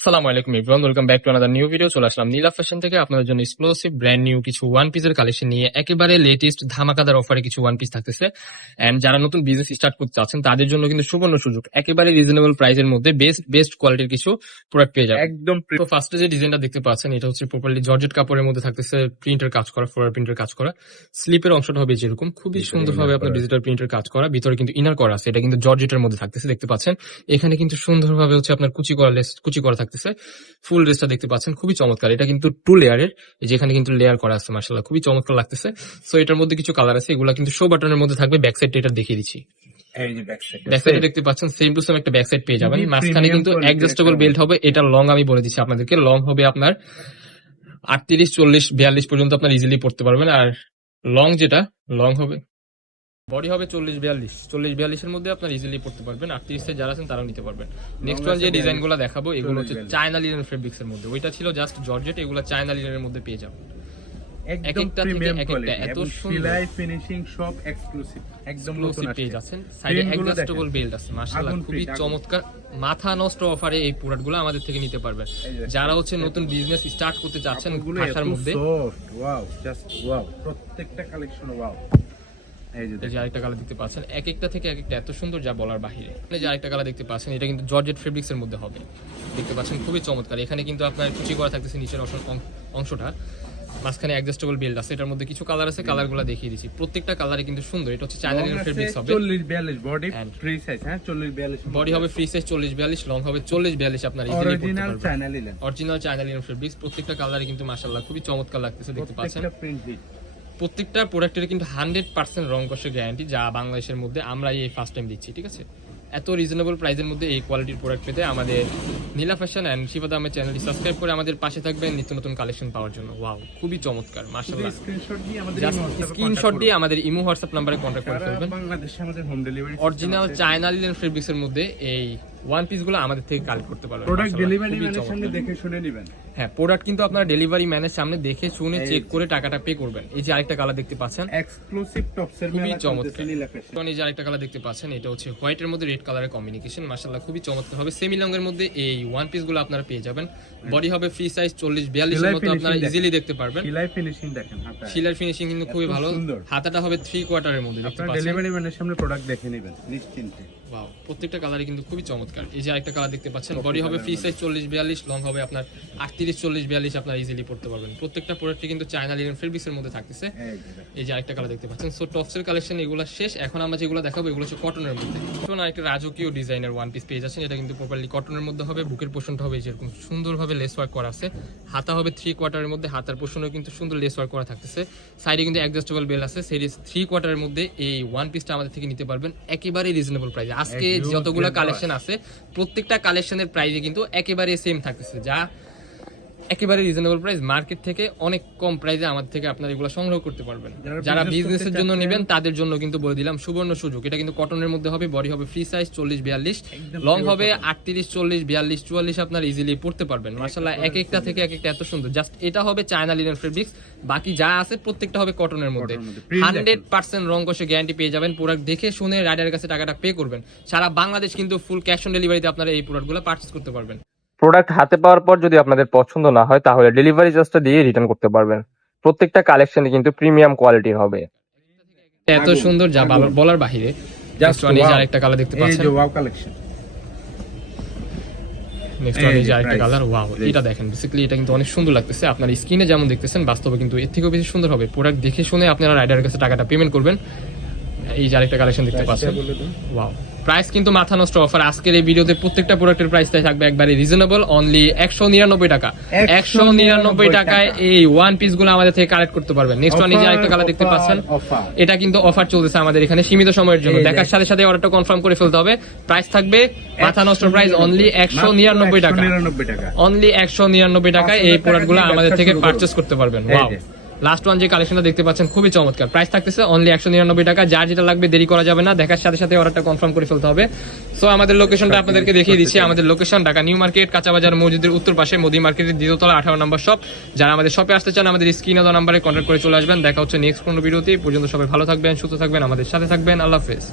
আসসালামু আলাইকুম everyone, welcome back to another new video. চলে আসলাম নীলা ফ্যাশন থেকে আপনাদের জন্য এক্সক্লুসিভ ব্র্যান্ড নিউ কিছু ওয়ান পিসের কালেকশন নিয়ে। একেবারে লেটেস্ট ধামাকাদার অফারে কিছু ওয়ান পিস থাকতেছে। এন্ড যারা নতুন বিজনেস স্টার্ট করতে চাচ্ছেন তাদের জন্য কিন্তু সুবর্ণ সুযোগ, একেবারে রিজনেবল প্রাইসের মধ্যে বেস্ট কোয়ালিটির কিছু প্রোডাক্ট পেয়ে যাবেন একদম। তো ফার্স্টে যে ডিজাইনটা দেখতে পাচ্ছেন এটা হচ্ছে প্রপারলি জর্জেট কাপড়ের মধ্যে থাকতেছে, প্রিন্টের কাজ করা, ফ্লোরাল প্রিন্টের কাজ করা। স্লিপের অংশটা হবে যেরকম খুবই সুন্দরভাবে আপনার ডিজিটাল প্রিন্টের কাজ করা, ভিতরে কিন্তু ইনার করা আছে, এটা কিন্তু জর্জেটের মধ্যে থাকতেছে দেখতে পাচ্ছেন। এখানে কিন্তু সুন্দরভাবে হচ্ছে আপনার কুচি করা থাকতেছে। ফুল ড্রেসটা দেখতে পাচ্ছেন খুবই চমৎকার, এটা কিন্তু 2 লেয়ারের, যেখানে কিন্তু লেয়ার করা আছে, মাশাআল্লাহ খুবই চমৎকার লাগতেছে। সো এটার মধ্যে কিছু কালার আছে, এগুলা কিন্তু শো বাটনের মধ্যে থাকবে। ব্যাক সাইডটা এটা দেখিয়ে দিচ্ছি, ব্যাক সাইডে দেখতে পাচ্ছেন সেম টু সেম একটা ব্যাক সাইড পেয়ে যাবেন। মাঝখানে কিন্তু অ্যাডজাস্টেবল বেল্ট হবে, এটা লং আমি বলে দিচ্ছি আপনাদেরকে, লং হবে আপনার 38, 40, 42 পর্যন্ত আপনার ইজিলি পড়তে পারবেন। আর লং যেটা লং হবে, বডি হবে 40-42 এর মধ্যে আপনার ইজিলি পড়তে পারবেন। 38 যারা আছেন তারাও নিতে পারবেন। নেক্সট ওয়ান যে ডিজাইন গুলো দেখাবো এগুলো হচ্ছে চায়না লিনেন ফেব্রিক্স এর মধ্যে, ওইটা ছিল জাস্ট জর্জেট, এগুলো চায়না লিনেনের মধ্যে পেয়ে যাবেন। একদম প্রিমিয়াম কোয়ালিটি, এত সেলাই ফিনিশিং সব এক্সক্লুসিভ, একদম নতুন পেয়ে যাচ্ছেন। সাইডে অ্যাডজাস্টেবল বেল্ট আছে, মাশাআল্লাহ খুবই চমৎকার। মাথা নষ্ট অফারে এই প্রোডাক্টগুলো আমাদের থেকে নিতে পারবেন যারা হচ্ছে নতুন বিজনেস স্টার্ট করতে চাচ্ছেন। ঢাকার মধ্যে ওয়াও, জাস্ট ওয়াও, প্রত্যেকটা কালেকশন ওয়াও। এই যে আরেকটা কালার দেখতে পাচ্ছেন, এক একটা থেকে এক একটা এত সুন্দর যা বলার বাহিরে। এই যে আরেকটা কালার দেখতে পাচ্ছেন, এটা কিন্তু জর্জেট ফেব্রিক্স এর মধ্যে হবে, দেখতে পাচ্ছেন খুবই চমৎকার। এখানে কিন্তু আপনার কুচি করা থাকতেছে নিচের অংশটা, মাঝখানে অ্যাডজাস্টেবল বেল্ট আছে। এটার মধ্যে কিছু কালার আছে, কালারগুলো দেখিয়ে দিচ্ছি। প্রত্যেকটা কালারই কিন্তু সুন্দর। এটা হচ্ছে চায়না লিনেন ফেব্রিক্স হবে, 40-42 বডি ফ্রি সাইজ। হ্যাঁ 40-42 বডি হবে ফ্রি সাইজ, 40-42 লং হবে 40-42 আপনার ইজিলি পড়তে পারবেন। অরিজিনাল চায়না লিনেন ফেব্রিক্স, প্রত্যেকটা কালারই কিন্তু মাশাআল্লাহ খুবই চমৎকার লাগতেছে, দেখতে পাচ্ছেন। প্রত্যেকটা প্রোডাক্টের কিন্তু 100% রং কষের গ্যারান্টি, যা বাংলাদেশের মধ্যে আমরা এই ফার্স্ট টাইম দিচ্ছি, ঠিক আছে। এত রিজনেবল প্রাইসের মধ্যে এই কোয়ালিটির প্রোডাক্ট পেতে আমাদের নীলা ফ্যাশন এন্ড শিবা দামের চ্যানেলটি সাবস্ক্রাইব করে আমাদের পাশে থাকবেন নিত্য নতুন কালেকশন পাওয়ার জন্য। ওয়াও খুবই চমৎকার, মাশাআল্লাহ। স্ক্রিনশট দিয়ে আমাদের ইমো হোয়াটসঅ্যাপ নম্বরে কন্টাক্ট করে ফেলবেন। বাংলাদেশে আমাদের home delivery original China linen fabrics এর মধ্যে এই ওয়ান পিস গুলো আমাদের থেকে কালেক্ট করতে পারবেন। প্রোডাক্ট ডেলিভারি ম্যানের সামনে দেখে শুনে নেবেন। হ্যাঁ, প্রোডাক্ট কিন্তু আপনারা ডেলিভারি ম্যানের সামনে দেখে শুনে চেক করে টাকাটা পে করবেন। এই যে আরেকটা কালার দেখতে পাচ্ছেন, এক্সক্লুসিভ টপসের খুবই চমৎকার। এই যে আরেকটা কালার দেখতে পাচ্ছেন, এটা হচ্ছে হোয়াইট এর মধ্যে রেড কালারের কম্বিনেশন, মাশাআল্লাহ খুবই চমৎকার হবে। সেমি লং এর মধ্যে এই ওয়ান পিস গুলো আপনারা পেয়ে যাবেন। বডি হবে ফ্রি সাইজ, 40-42 এর মধ্যে আপনারা ইজিলি দেখতে পারবেন। সেলাই ফিনিশিং দেখেন, সেলাই ফিনিশিং কিন্তু খুবই ভালো। হাতাটা হবে 3 কোয়ার্টারের মধ্যে, দেখতে পাচ্ছেন। ডেলিভারি ম্যানের সামনে প্রোডাক্ট দেখে নেবেন নিশ্চিন্তে। ওয়াও, প্রত্যেকটা কালারই কিন্তু খুবই চমৎকার। এই যে আরেকটা কালার দেখতে পাচ্ছেন, বডি হবে ফ্রি সাইজ 40-42, লং হবে আপনার 38-40-42 আপনার ইজিলি পড়তে পারবেন। প্রত্যেকটা প্রোডাক্টই কিন্তু চায়না লিনেন ফেব্রিক্স এর মধ্যে থাকতেছে। এই যে আরেকটা কালার দেখতে পাচ্ছেন। সো টপসের কালেকশন এগুলো শেষ, এখন আমরা যেগুলো দেখাবো এগুলো হচ্ছে কটনের মধ্যে। এখন আরেকটা রাজকীয় ডিজাইনের ওয়ান পিস পেয়ে যাচ্ছেন, এটা কিন্তু প্রপারলি কটনের মধ্যে হবে। বুকের পোর্শনটা হবে যেরকম সুন্দরভাবে লেস ওয়ার্ক করা আছে, হাতা হবে 3 কোয়ার্টারের মধ্যে, হাতার পোর্শনেও কিন্তু সুন্দর লেস ওয়ার্ক করা থাকতেছে। সাইডে কিন্তু অ্যাডজাস্টেবল বেল আছে। সিরিজ 3 কোয়ার্টারের মধ্যে এই ওয়ান পিসটা আমাদের থেকে নিতে পারবেন একেবারে রিজনেবল প্রাইসে। আজকে যতগুলো কালেকশন আছে প্রত্যেকটা কালেকশনের প্রাইসে কিন্তু একেবারে সেম থাকতেছে, যা একেবারে রিজনেবল প্রাইস। মার্কেট থেকে অনেক কম প্রাইসে আমাদের থেকে আপনারা এগুলো সংগ্রহ করতে পারবেন। যারা বিজনেসের জন্য নেবেন তাদের জন্য কিন্তু বলে দিলাম সুবর্ণ সুযোগ। এটা কিন্তু কটনের মধ্যে হবে, বডি হবে ফ্রি সাইজ 40-42, লং হবে 38-40-42-44 আপনারা ইজিলি পড়তে পারবেন। মাশাআল্লাহ এক একটা থেকে এক একটা এত সুন্দর। জাস্ট এটা হবে চায়না লিনেন ফেব্রিক্স, বাকি যা আছে প্রত্যেকটা হবে কটনের মধ্যে। 100% রং কষে গ্যারান্টি পেয়ে যাবেন। প্রোডাক্ট দেখে শুনে রাইডারের কাছে টাকাটা পে করবেন। সারা বাংলাদেশ কিন্তু ফুল ক্যাশ অন ডেলিভারিতে আপনারা এই প্রোডাক্টগুলো পারচেজ করতে পারবেন। প্রোডাক্ট হাতে পাওয়ার পর যদি আপনাদের পছন্দ না হয় তাহলে ডেলিভারি চার্জটা দিয়ে রিটার্ন করতে পারবেন। প্রত্যেকটা কালেকশনই কিন্তু প্রিমিয়াম কোয়ালিটির হবে, এত সুন্দর যা বলার বাহিরে। জাস্ট আরেকটা কালার দেখতে পাচ্ছেন, এই যে ওয়াও কালেকশন। নেক্সট ওয়ান এই যে আরেকটা কালার, ওয়াও এটা দেখেন। বেসিক্যালি এটা কিন্তু অনেক সুন্দর লাগতেছে, আপনার স্ক্রিনে যেমন দেখতেছেন বাস্তবে কিন্তু এর থেকেও বেশি সুন্দর হবে। প্রোডাক্ট দেখে শুনে আপনারা রাইডারের কাছে টাকাটা পেমেন্ট করবেন। এই যে আরেকটা কালেকশন দেখতে পাচ্ছেন, ওয়াও প্রাইস কিন্তু মাথা নষ্ট অফার। আজকের এই ভিডিওতে প্রত্যেকটা প্রোডাক্টের প্রাইসটাই থাকবে একবারে রিজনেবল, অনলি 199 টাকা। 199 টাকায় এই ওয়ান পিস গুলো আমাদের থেকে কালেক্ট করতে পারবেন। নেক্সট ওয়ান এই যে আরেকটা কালার দেখতে পাচ্ছেন, এটা কিন্তু অফার চলতেছে আমাদের এখানে সীমিত সময়ের জন্য। দেখার সাথে সাথে অর্ডারটা কনফার্ম করে ফেলতে হবে। প্রাইস থাকবে মাথা নষ্ট প্রাইস, অনলি 199 টাকা। অনলি 199 টাকায় এই প্রোডাক্টগুলো আমাদের থেকে পারচেজ করতে পারবেন। ওয়াও, লাস্ট ওয়ান যে কালেকশনটা দেখতে পাচ্ছেন খুবই চমৎকার। প্রাইস থাকতেছে অনলি 199 টাকা। যার যেটা লাগবে দেরি করা যাবে না, দেখার সাথে সাথে অর্ডারটা কনফার্ম করে ফেলতে হবে। সো আমাদের লোকেশনটা আপনাদেরকে দেখিয়ে দিচ্ছি। আমাদের লোকেশন ঢাকা নিউ মার্কেট, কাঁচাবাজার মসজিদের উত্তর পাশে, মোদি মার্কেটের 2য় তলা 18 নম্বর শপ। যারা আমাদের শপে আসতে চান আমাদের স্ক্রিনে দেওয়া নম্বরে কন্ট্যাক্ট করে চলে আসবেন। দেখা হচ্ছে নেক্সট কোনো ভিডিওতে। পর্যন্ত সবাই ভালো থাকবেন, সুস্থ থাকবেন, আমাদের সাথে থাকবেন। আল্লাহ হাফেজ।